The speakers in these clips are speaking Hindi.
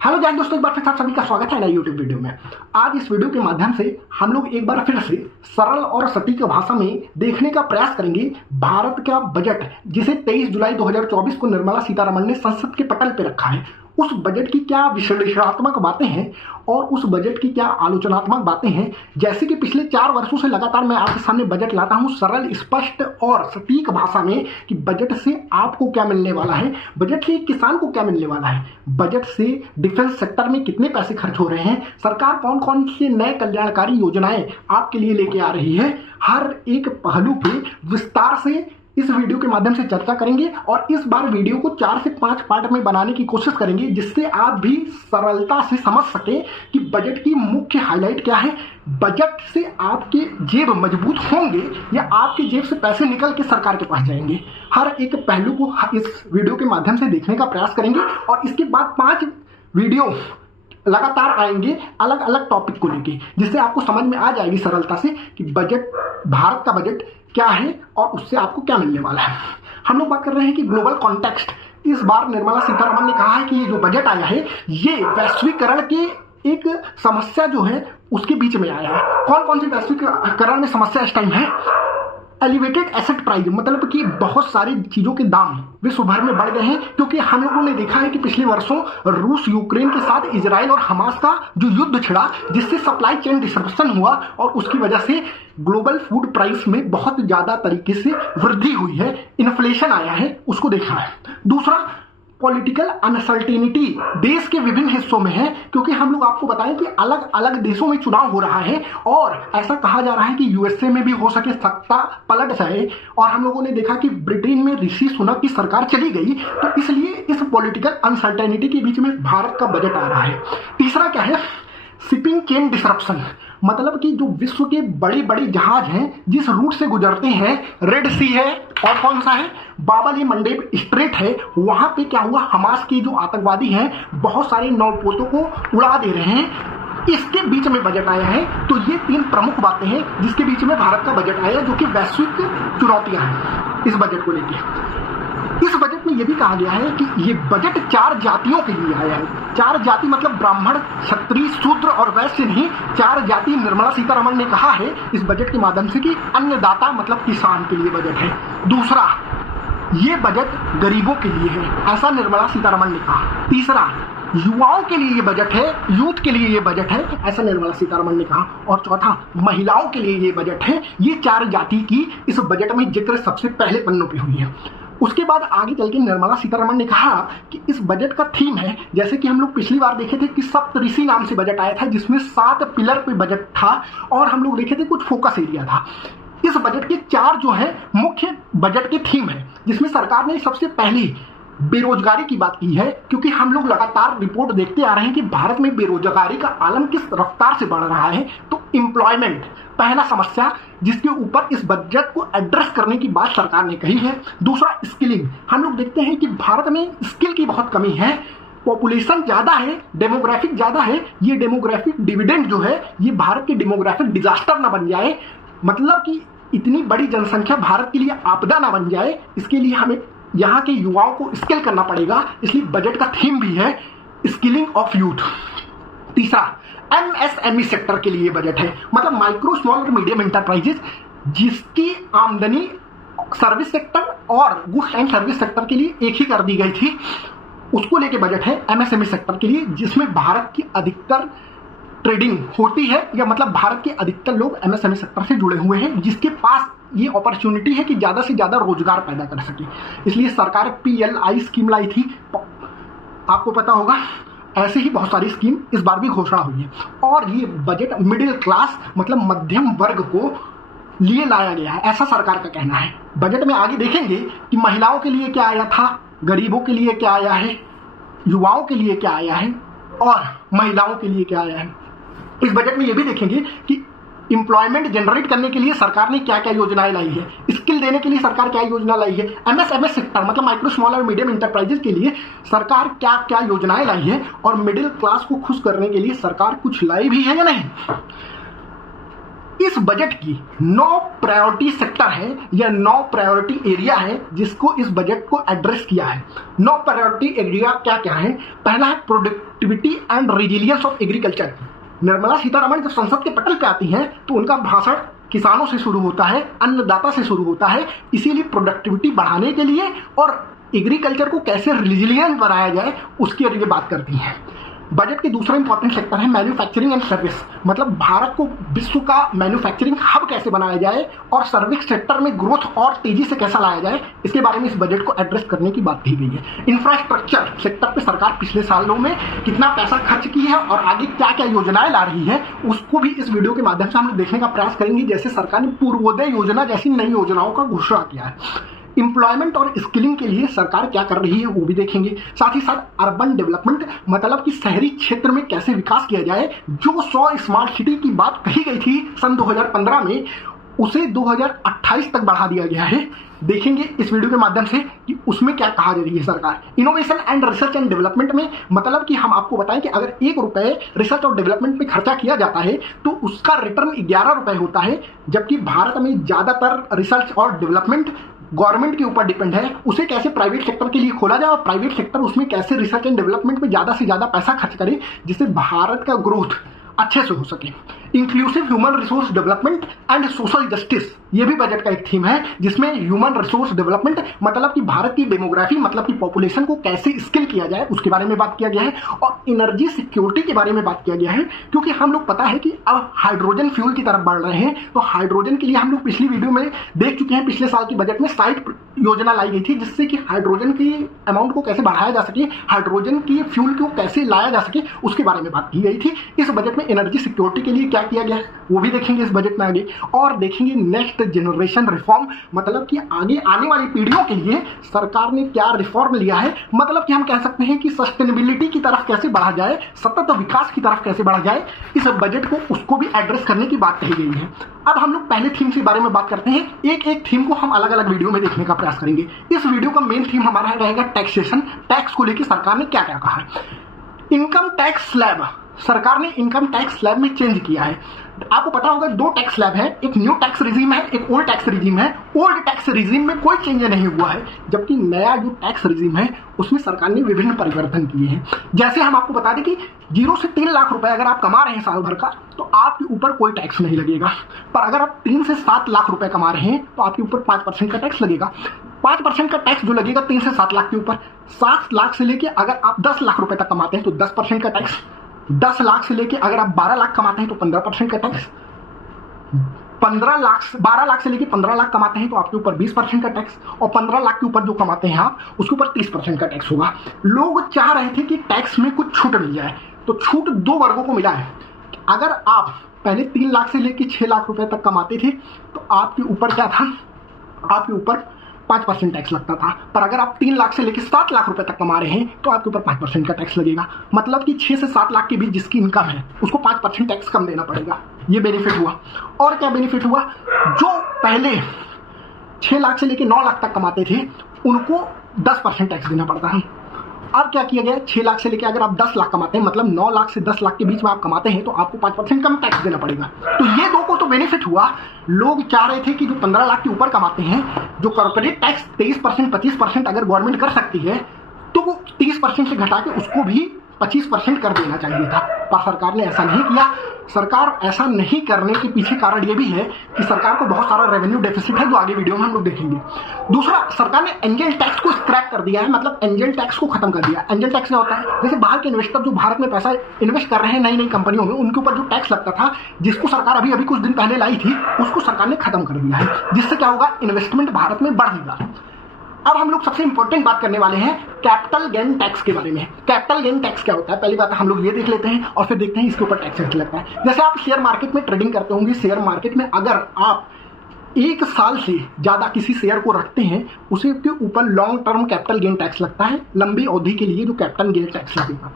हेलो जान दोस्तों, एक बार फिर आप सभी का स्वागत है नई यूट्यूब वीडियो में। आज इस वीडियो के माध्यम से हम लोग एक बार फिर से सरल और सटीक भाषा में देखने का प्रयास करेंगे भारत का बजट, जिसे 23 जुलाई 2024 को निर्मला सीतारमण ने संसद के पटल पर रखा है। उस बजट की क्या विश्लेषणात्मक बातें हैं और उस बजट की क्या आलोचनात्मक बातें हैं। जैसे कि पिछले 4 वर्षों से लगातार मैं आपके सामने बजट लाता हूं सरल, स्पष्ट और सटीक भाषा में कि बजट से आपको क्या मिलने वाला है, बजट से किसान को क्या मिलने वाला है, बजट से डिफेंस सेक्टर में कितने पैसे खर्च हो रहे हैं, सरकार कौन कौन से नए कल्याणकारी योजनाएं आपके लिए लेके आ रही है। हर एक पहलू पे विस्तार से इस वीडियो के माध्यम से चर्चा करेंगे और इस बार वीडियो को 4 से 5 पार्ट में बनाने की कोशिश करेंगे, जिससे आप भी सरलता से समझ सकें कि बजट की मुख्य हाईलाइट क्या है। बजट से आपके जेब मजबूत होंगे या आपके जेब से पैसे निकल के सरकार के पास जाएंगे। हर एक पहलू को इस वीडियो के माध्यम से देखने का प्रयास करेंगे और इसके बाद 5 वीडियो लगातार आएंगे अलग अलग टॉपिक को लेके, जिससे आपको समझ में आ जाएगी सरलता से कि बजट, भारत का बजट क्या है और उससे आपको क्या मिलने वाला है। हम लोग बात कर रहे हैं कि ग्लोबल कॉन्टेक्स्ट। इस बार निर्मला सीतारमण ने कहा है कि ये जो बजट आया है ये वैश्वीकरण के एक समस्या जो है उसके बीच में आया है। कौन कौन सी वैश्वीकरण में समस्या इस टाइम है? एलिवेटेड एसेट प्राइस, मतलब कि बहुत सारी चीजों के दाम विश्व भर में बढ़ गए हैं, क्योंकि हम लोगों ने देखा है कि पिछले वर्षों रूस यूक्रेन के साथ इजराइल और हमास का जो युद्ध छिड़ा, जिससे सप्लाई चेन डिसरप्शन हुआ और उसकी वजह से ग्लोबल फूड प्राइस में बहुत ज्यादा तरीके से वृद्धि हुई है, इन्फ्लेशन आया है, उसको देखा है। दूसरा, पॉलिटिकल अनसर्टेनिटी देश के विभिन्न हिस्सों में है, क्योंकि हम लोग आपको बताएं कि अलग अलग देशों में चुनाव हो रहा है और ऐसा कहा जा रहा है कि यूएसए में भी हो सके सत्ता पलट जाए, और हम लोगों ने देखा कि ब्रिटेन में ऋषि सुनक की सरकार चली गई, तो इसलिए इस पॉलिटिकल अनसर्टेनिटी के बीच में भारत का बजट आ रहा है। तीसरा क्या है? शिपिंग चेन डिसरप्शन, मतलब कि जो विश्व के बड़े बड़े जहाज हैं जिस रूट से गुजरते हैं, रेड सी है और कौन सा है, बाबल ए मंडेब स्ट्रेट है, वहां पे क्या हुआ, हमास के जो आतंकवादी हैं बहुत सारे नौपोतों को उड़ा दे रहे हैं। इसके बीच में बजट आया है। तो ये 3 प्रमुख बातें हैं जिसके बीच में भारत का बजट आया, जो कि वैश्विक चुनौतियां हैं इस बजट को लेकर। इस बजट में यह भी कहा गया है कि ये बजट 4 जातियों के लिए आया है। 4 जाति मतलब ब्राह्मण, क्षत्रिय, शूद्र और वैश्य नहीं, 4 जाति निर्मला सीतारमण ने कहा है इस बजट के माध्यम से कि अन्नदाता मतलब किसान के लिए बजट है। दूसरा, ये बजट गरीबों के लिए है, ऐसा निर्मला सीतारमण ने कहा। तीसरा, युवाओं के लिए ये बजट है, यूथ के लिए ये बजट है, ऐसा निर्मला सीतारमण ने कहा। और चौथा, महिलाओं के लिए ये बजट है। ये 4 जाति की इस बजट में जिक्र सबसे पहले पन्नों पे हुई है। उसके बाद आगे चल के निर्मला सीतारमण ने कहा कि इस बजट का थीम है, जैसे कि हम लोग पिछली बार देखे थे कि सप्तऋषि नाम से बजट आया था, जिसमें 7 पिलर पे बजट था और हम लोग देखे थे कुछ फोकस एरिया था। इस बजट के 4 जो है मुख्य बजट के थीम है, जिसमें सरकार ने सबसे पहली बेरोजगारी की बात की है, क्योंकि हम लोग लगातार रिपोर्ट देखते आ रहे हैं कि भारत में बेरोजगारी का आलम किस रफ्तार से बढ़ रहा है। तो एम्प्लॉयमेंट पहला समस्या जिसके ऊपर इस बजट को एड्रेस करने की बात सरकार ने कही है। दूसरा, स्किलिंग। हम लोग देखते हैं कि भारत में स्किल की बहुत कमी है, पॉपुलेशन ज्यादा है, डेमोग्राफिक ज्यादा है। ये डेमोग्राफिक डिविडेंड जो है ये भारत के डेमोग्राफिक डिजास्टर ना बन जाए, मतलब कि इतनी बड़ी जनसंख्या भारत के लिए आपदा ना बन जाए। इसके लिए हमें यहाँ के युवाओं को स्किल करना पड़ेगा, इसलिए बजट का थीम भी है स्किलिंग ऑफ यूथ। तीसरा, एमएसएमई सेक्टर के लिए बजट है, मतलब माइक्रो स्मॉल और मीडियम एंटरप्राइजेस, जिसकी आमदनी सर्विस सेक्टर और गुड्स एंड सर्विस सेक्टर के लिए एक ही कर दी गई थी, उसको लेके बजट है एमएसएमई सेक्टर के लिए, जिसमें भारत की अधिकतर ट्रेडिंग होती है, या मतलब भारत के अधिकतर लोग एमएसएमई सेक्टर से जुड़े हुए हैं, जिसके पास ये अपॉर्चुनिटी है कि ज्यादा से ज्यादा रोजगार पैदा कर सके। इसलिए सरकार पीएलआई स्कीम लाई थी, आपको पता होगा। ऐसे ही बहुत सारी स्कीम इस बार भी घोषणा हुई है। और ये बजट मिडिल क्लास मतलब मध्यम वर्ग को लिए लाया गया है, ऐसा सरकार का कहना है। बजट में आगे देखेंगे कि महिलाओं के लिए क्या आया था, गरीबों के लिए क्या आया है, युवाओं के लिए क्या आया है और महिलाओं के लिए क्या आया है। इस बजट में ये भी देखेंगे कि एम्प्लॉयमेंट जनरेट करने के लिए सरकार ने क्या क्या योजनाएं लाई है, स्किल देने के लिए सरकार क्या योजना लाई है, एमएसएमई सेक्टर मतलब माइक्रो स्मॉल और मीडियम इंटरप्राइजेस के लिए सरकार क्या क्या योजनाएं लाई है, और मिडिल क्लास को खुश करने के लिए सरकार कुछ लाई भी है या नहीं। इस बजट की 9 प्रायोरिटी सेक्टर है या 9 प्रायोरिटी एरिया है जिसको इस बजट को एड्रेस किया है। 9 प्रायोरिटी एरिया क्या क्या है? पहला है productivity and resilience of agriculture. Nirmala Sitharaman जब संसद के पटल पे आती हैं तो उनका भाषण किसानों से शुरू होता है, अन्नदाता से शुरू होता है। इसीलिए प्रोडक्टिविटी बढ़ाने के लिए और एग्रीकल्चर को कैसे रिजिलियंट बनाया जाए उसके लिए बात करती हैं। बजट के दूसरा इंपॉर्टेंट सेक्टर है मैन्युफैक्चरिंग एंड सर्विस, मतलब भारत को विश्व का मैन्युफैक्चरिंग हब कैसे बनाया जाए और सर्विस सेक्टर में ग्रोथ और तेजी से कैसा लाया जाए, इसके बारे में इस बजट को एड्रेस करने की बात की गई है। इंफ्रास्ट्रक्चर सेक्टर पे सरकार पिछले सालों में कितना पैसा खर्च की है और आगे क्या क्या योजनाएं ला रही है उसको भी इस वीडियो के माध्यम से हम लोग देखने का प्रयास करेंगे। जैसे सरकार ने पूर्वोदय योजना जैसी नई योजनाओं का घोषणा किया है। इंप्लॉयमेंट और स्किलिंग के लिए सरकार क्या कर रही है वो भी देखेंगे। साथ ही साथ अर्बन डेवलपमेंट, मतलब कि शहरी क्षेत्र में कैसे विकास किया जाए। जो 100 स्मार्ट सिटी की बात कही गई थी सन 2015 में, उसे 2028 तक बढ़ा दिया गया है। देखेंगे इस वीडियो के माध्यम से कि उसमें क्या कहा जा रही है सरकार। Innovation and research and development में, मतलब कि हम आपको बताएं कि अगर 1 रुपए रिसर्च और डेवलपमेंट में खर्चा किया जाता है तो उसका रिटर्न 11 रुपए होता है। जबकि भारत में ज्यादातर रिसर्च और डेवलपमेंट गवर्नमेंट के ऊपर डिपेंड है। उसे कैसे प्राइवेट सेक्टर के लिए खोला जाए और प्राइवेट सेक्टर उसमें कैसे रिसर्च एंड डेवलपमेंट में ज्यादा से ज्यादा पैसा खर्च करे जिससे भारत का ग्रोथ अच्छे से हो सके। Inclusive human resource development and social justice, ये भी बजट का एक थीम है जिसमें ह्यूमन रिसोर्स डेवलपमेंट, मतलब कि भारत की डेमोग्राफी, मतलब कि पॉपुलेशन को कैसे स्किल किया जाए उसके बारे में बात किया गया है। और एनर्जी सिक्योरिटी के बारे में बात किया गया है, क्योंकि हम लोग पता है कि अब हाइड्रोजन फ्यूल की तरफ बढ़ रहे हैं। तो हाइड्रोजन के लिए हम लोग पिछली वीडियो में देख चुके हैं, पिछले साल की बजट में साइट योजना लाई गई थी जिससे कि हाइड्रोजन की अमाउंट को कैसे बढ़ाया जा सके, हाइड्रोजन की फ्यूल को कैसे लाया जा सके उसके बारे में बात की गई थी। इस बजट में एनर्जी सिक्योरिटी के लिए क्या किया गया है वो भी देखेंगे इस बजट में आगे। और देखेंगे नेक्स्ट जनरेशन रिफॉर्म, मतलब कि आगे आने वाली पीढ़ियों के लिए सरकार ने क्या रिफॉर्म लिया है। मतलब कि हम कह सकते हैं कि सस्टेनेबिलिटी की तरफ कैसे बढ़ा जाए, सतत विकास की तरफ कैसे बढ़ा जाए, इस बजट को उसको भी एड्रेस करने की बात कही गई है। अब हम लोग पहले थीम के बारे में बात करते हैं। एक एक थीम को हम अलग अलग वीडियो में देखने का प्रयास करेंगे। इस वीडियो का मेन थीम हमारा रहेगा टैक्सेशन। टैक्स को लेकर सरकार ने क्या क्या कहा है। इनकम टैक्स स्लैब, सरकार ने इनकम टैक्स स्लैब में चेंज किया है। आपको पता होगा 2 टैक्स स्लैब है, एक न्यू टैक्स रिजीम है, एक ओल्ड टैक्स रिजीम है। ओल्ड टैक्स रिजीम में कोई चेंज नहीं हुआ है, जबकि नया जो टैक्स रिजीम है उसमें सरकार ने विभिन्न परिवर्तन किए हैं। जैसे हम आपको बता दें कि 0 से 3 लाख रुपए अगर आप कमा रहे हैं साल भर का तो आपके ऊपर कोई टैक्स नहीं लगेगा। पर अगर आप 3 से 7 लाख रुपए कमा रहे हैं तो आपके ऊपर 5% का टैक्स लगेगा। 5% का टैक्स जो लगेगा 3 से 7 लाख के ऊपर। 7 लाख से लेके अगर आप 10 लाख रुपए तक कमाते हैं तो 10% का टैक्स। 10 लाख से लेके अगर आप 12 लाख कमाते हैं तो 15% का टैक्स। 12 लाख से लेके 15 लाख कमाते हैं तो आपके ऊपर 20% का टैक्स। और 15 लाख के ऊपर जो कमाते हैं आप उसके ऊपर 30% का टैक्स होगा। लोग चाह रहे थे कि टैक्स में कुछ छूट मिल जाए, तो छूट 2 वर्गों को मिला है। अगर आप पहले 3 लाख से लेके 6 लाख रुपए तक कमाते थे तो आपके ऊपर क्या था, आपके ऊपर 5% टैक्स लगता था। पर अगर आप 3 लाख से लेकर 7 लाख रुपए तक कमा रहे हैं तो आपके ऊपर 5% का टैक्स लगेगा। मतलब कि 6 से 7 लाख के बीच जिसकी इनकम है उसको 5% टैक्स कम देना पड़ेगा। ये बेनिफिट हुआ। और क्या बेनिफिट हुआ, जो पहले 6 लाख से लेकर 9 लाख तक कमाते थे उनको 10% टैक्स देना पड़ता है। अब क्या किया गया, 6 लाख से लेकर अगर आप 10 लाख कमाते हैं, मतलब 9 लाख से 10 लाख के बीच में आप कमाते हैं तो आपको 5% कम टैक्स देना पड़ेगा। तो ये 2 को तो बेनिफिट हुआ। लोग चाह रहे थे कि जो 15 लाख के ऊपर कमाते हैं, जो कॉर्पोरेट टैक्स 23% 25% अगर गवर्नमेंट कर सकती है तो वो 30% से घटा के उसको भी 25% कर देना चाहिए था। पर सरकार ने ऐसा नहीं किया। सरकार ऐसा नहीं करने के पीछे कारण ये भी है कि सरकार को बहुत सारा रेवेन्यू डेफिसिट है, जो आगे वीडियो में हम लोग देखेंगे। दूसरा, सरकार ने एंजल टैक्स को स्क्रैप कर दिया है, मतलब एंजल टैक्स को खत्म कर दिया। एंजल टैक्स क्या होता है, जैसे बाहर के इन्वेस्टर जो भारत में पैसा इन्वेस्ट कर रहे हैं नई नई कंपनियों में, उनके ऊपर जो टैक्स लगता था, जिसको सरकार अभी अभी कुछ दिन पहले लाई थी, उसको सरकार ने खत्म कर दिया है, जिससे क्या होगा, इन्वेस्टमेंट भारत में बढ़ेगा। अब हम लोग सबसे इंपॉर्टेंट बात करने वाले हैं कैपिटल गेन टैक्स के बारे में। कैपिटल गेन टैक्स क्या होता है, पहली बात हम लोग ये देख लेते हैं और फिर देखते हैं इसके ऊपर टैक्स कैसे लगता है। जैसे आप शेयर मार्केट में ट्रेडिंग करते होंगे, शेयर मार्केट में अगर आप 1 साल से ज्यादा किसी शेयर को रखते हैं, उसे के ऊपर long term capital gain tax लगता है। लंबी अवधि के लिए जो कैपिटल गेन टैक्स लगेगा।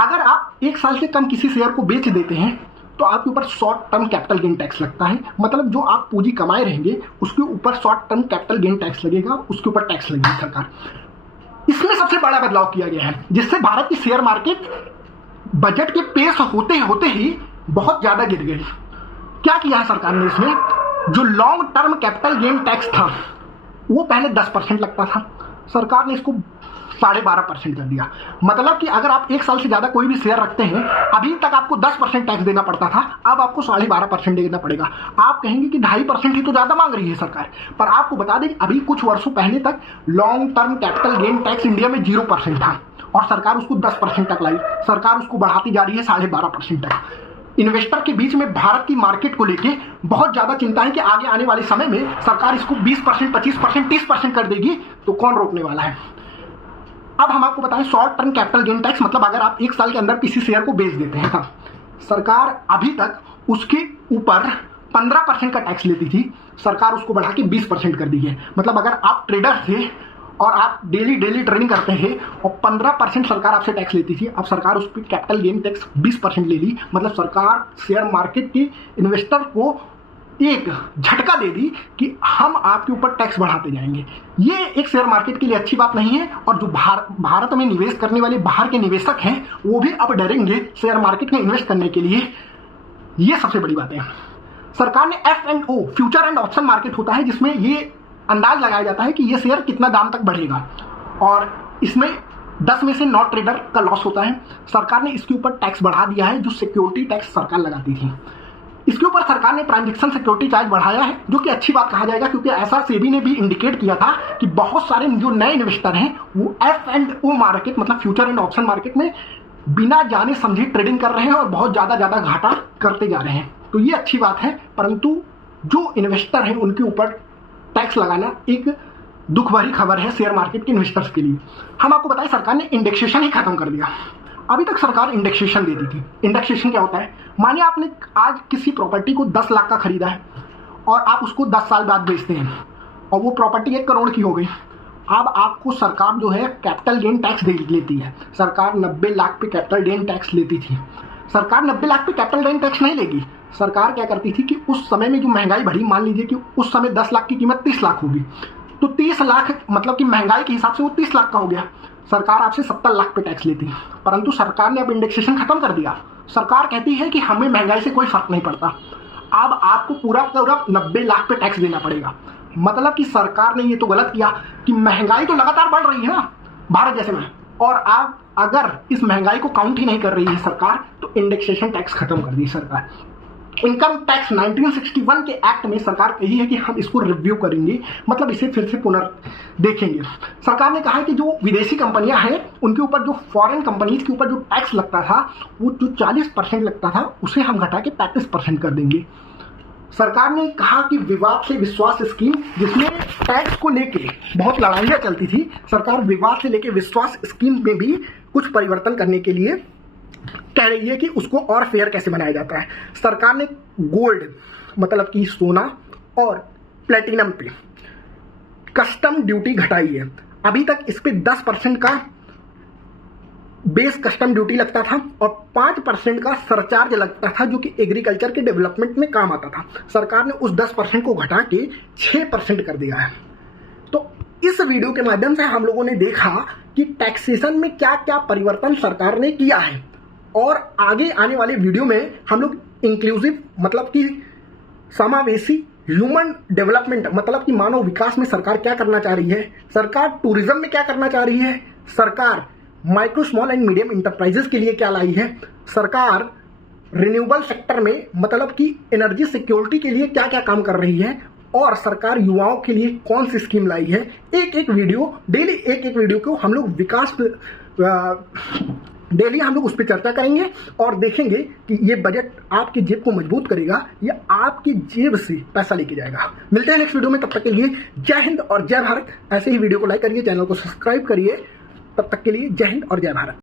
अगर आप 1 साल से कम किसी शेयर को बेच देते हैं तो आपके ऊपर short term capital gain tax लगता है। मतलब जो आप पूंजी कमाए रहेंगे उसके ऊपर short term capital gain tax लगेगा, उसके ऊपर टैक्स लगेगी सरकार। इसमें सबसे बड़ा बदलाव किया गया है, जिससे भारत की शेयर मार्केट बजट के पेश होते होते ही बहुत ज्यादा गिर गई। क्या किया है सरकार ने इसमें, जो long term capital gain tax था वो पहले 10% लगता था, सरकार ने इसको 12.5% कर दिया। मतलब कि अगर आप 1 साल से ज्यादा कोई भी शेयर रखते हैं, अभी तक आपको 10% टैक्स देना पड़ता था, अब आपको 12.5% देना पड़ेगा। आप कहेंगे कि 2.5% ही तो ज्यादा मांग रही है सरकार, पर आपको बता दें कि अभी कुछ वर्षों पहले तक long term capital gain tax India में 0% था और सरकार उसको 10% तक लाई। सरकार उसको बढ़ाती जा रही है 12.5% तक। इन्वेस्टर के बीच में भारत की मार्केट को लेके बहुत ज्यादा चिंता है कि आगे आने वाले समय में सरकार इसको 20%, 25%, 30% कर देगी तो कौन रोकने वाला है। अब हम आपको बताएं short term capital gain tax, मतलब अगर आप 1 साल के अंदर किसी शेयर को बेच देते हैं, सरकार अभी तक उसके ऊपर 15% का टैक्स लेती थी, सरकार उसको बढ़ा के 20% कर दी है। मतलब अगर आप ट्रेडर थे और आप डेली ट्रेडिंग करते हैं और 15% सरकार आपसे टैक्स लेती थी, अब सरकार उस पर कैपिटल गेन टैक्स 20% ले ली। मतलब सरकार शेयर मार्केट के इन्वेस्टर को एक झटका दे दी कि हम आपके ऊपर टैक्स बढ़ाते जाएंगे। ये एक शेयर मार्केट के लिए अच्छी बात नहीं है और जो भारत में निवेश करने वाले बाहर के निवेशक हैं वो भी अब डरेंगे शेयर मार्केट में इन्वेस्ट करने के लिए। ये सबसे बड़ी बात है। सरकार ने F&O future and option market होता है जिसमें ये अंदाज लगाया जाता है कि ये शेयर कितना दाम तक बढ़ेगा और इसमें 10 में से 9 ट्रेडर का लॉस होता है। सरकार ने इसके ऊपर टैक्स बढ़ा दिया है, जो सिक्योरिटी टैक्स सरकार लगाती थी। इसके ऊपर सरकार ने ट्रांजैक्शन सिक्योरिटी चार्ज बढ़ाया है, जो कि अच्छी बात कहा जाएगा, क्योंकि ऐसा सेबी ने भी इंडिकेट किया था कि बहुत सारे जो नए इन्वेस्टर हैं वो F&O मार्केट मतलब फ्यूचर एंड ऑप्शन मार्केट में बिना जाने समझे ट्रेडिंग कर रहे हैं और बहुत ज्यादा घाटा करते जा रहे हैं। तो ये अच्छी बात है, परंतु जो इन्वेस्टर हैं उनके ऊपर टैक्स लगाना एक दुख भरी खबर है शेयर मार्केट के इन्वेस्टर्स के लिए। हम आपको बताएं सरकार ने इंडेक्सेशन ही खत्म कर दिया। अभी तक सरकार इंडेक्सेशन देती थी। इंडेक्सेशन क्या होता है, मानिए आपने आज किसी प्रॉपर्टी को 10 लाख का खरीदा है और आप उसको 10 साल बाद बेचते हैं और वो प्रॉपर्टी 1 करोड़ की हो गई। अब आपको सरकार जो है कैपिटल गेन टैक्स दे लेती है। सरकार 90 लाख पे कैपिटल गेन टैक्स लेती थी, सरकार 90 लाख पे कैपिटल गेन टैक्स नहीं लेगी। सरकार क्या करती थी कि उस समय में जो महंगाई बढ़ी, मान लीजिए कि उस समय 10 लाख की कीमत 30 लाख होगी, तो 30 लाख मतलब कि महंगाई के हिसाब से वो 30 लाख का हो गया। सरकार आपसे 70 लाख पे टैक्स लेती है, परंतु सरकार ने अब इंडेक्सेशन खत्म कर दिया। सरकार कहती है कि हमें महंगाई से कोई फर्क नहीं पड़ता, अब आपको पूरा 90 लाख पे टैक्स देना पड़ेगा। मतलब कि सरकार ने ये तो गलत किया कि महंगाई तो लगातार बढ़ रही है ना भारत जैसे में, और आप अगर इस महंगाई को काउंट ही नहीं कर रही है सरकार, तो इंडेक्सेशन टैक्स खत्म कर दी सरकार। इनकम टैक्स 1961 के एक्ट में सरकार कही है कि हम इसको रिव्यू करेंगे, मतलब इसे फिर से पुनर्देखेंगे। सरकार ने कहा है कि जो विदेशी कंपनियां हैं उनके ऊपर, जो फॉरेन कंपनीज के ऊपर जो टैक्स लगता था, वो जो 40% लगता था उसे हम घटा के 35% कर देंगे। सरकार ने कहा कि विवाद से विश्वास स्कीम, जिसमें टैक्स को लेके बहुत लड़ाइयां चलती थी, सरकार विवाद से लेके विश्वास स्कीम में भी कुछ परिवर्तन करने के लिए कह रही है कि उसको और फेयर कैसे बनाया जाता है। सरकार ने गोल्ड मतलब कि सोना और प्लेटिनम पे कस्टम ड्यूटी घटाई है। अभी तक इस पे 10% का बेस कस्टम ड्यूटी लगता था और 5% का सरचार्ज लगता था, जो कि एग्रीकल्चर के डेवलपमेंट में काम आता था। सरकार ने उस 10% को घटा के 6% कर दिया है। तो इस वीडियो के माध्यम से हम लोगों ने देखा कि टैक्सेशन में क्या क्या परिवर्तन सरकार ने किया है, और आगे आने वाले वीडियो में हम लोग इंक्लूसिव मतलब कि समावेशी ह्यूमन डेवलपमेंट मतलब कि मानव विकास में सरकार क्या करना चाह रही है, सरकार टूरिज्म में क्या करना चाह रही है, सरकार micro small and medium enterprises के लिए क्या लाई है, सरकार रिन्यूएबल सेक्टर में मतलब कि एनर्जी सिक्योरिटी के लिए क्या क्या काम कर रही है, और सरकार युवाओं के लिए कौन सी स्कीम लाई है। एक वीडियो डेली, एक वीडियो को हम लोग विकास डेली हम लोग उस पर चर्चा करेंगे और देखेंगे कि ये बजट आपकी जेब को मजबूत करेगा या आपकी जेब से पैसा लेके जाएगा। मिलते हैं नेक्स्ट वीडियो में, तब तक के लिए जय हिंद और जय भारत। ऐसे ही वीडियो को लाइक करिए, चैनल को सब्सक्राइब करिए। तब तक के लिए जय हिंद और जय भारत।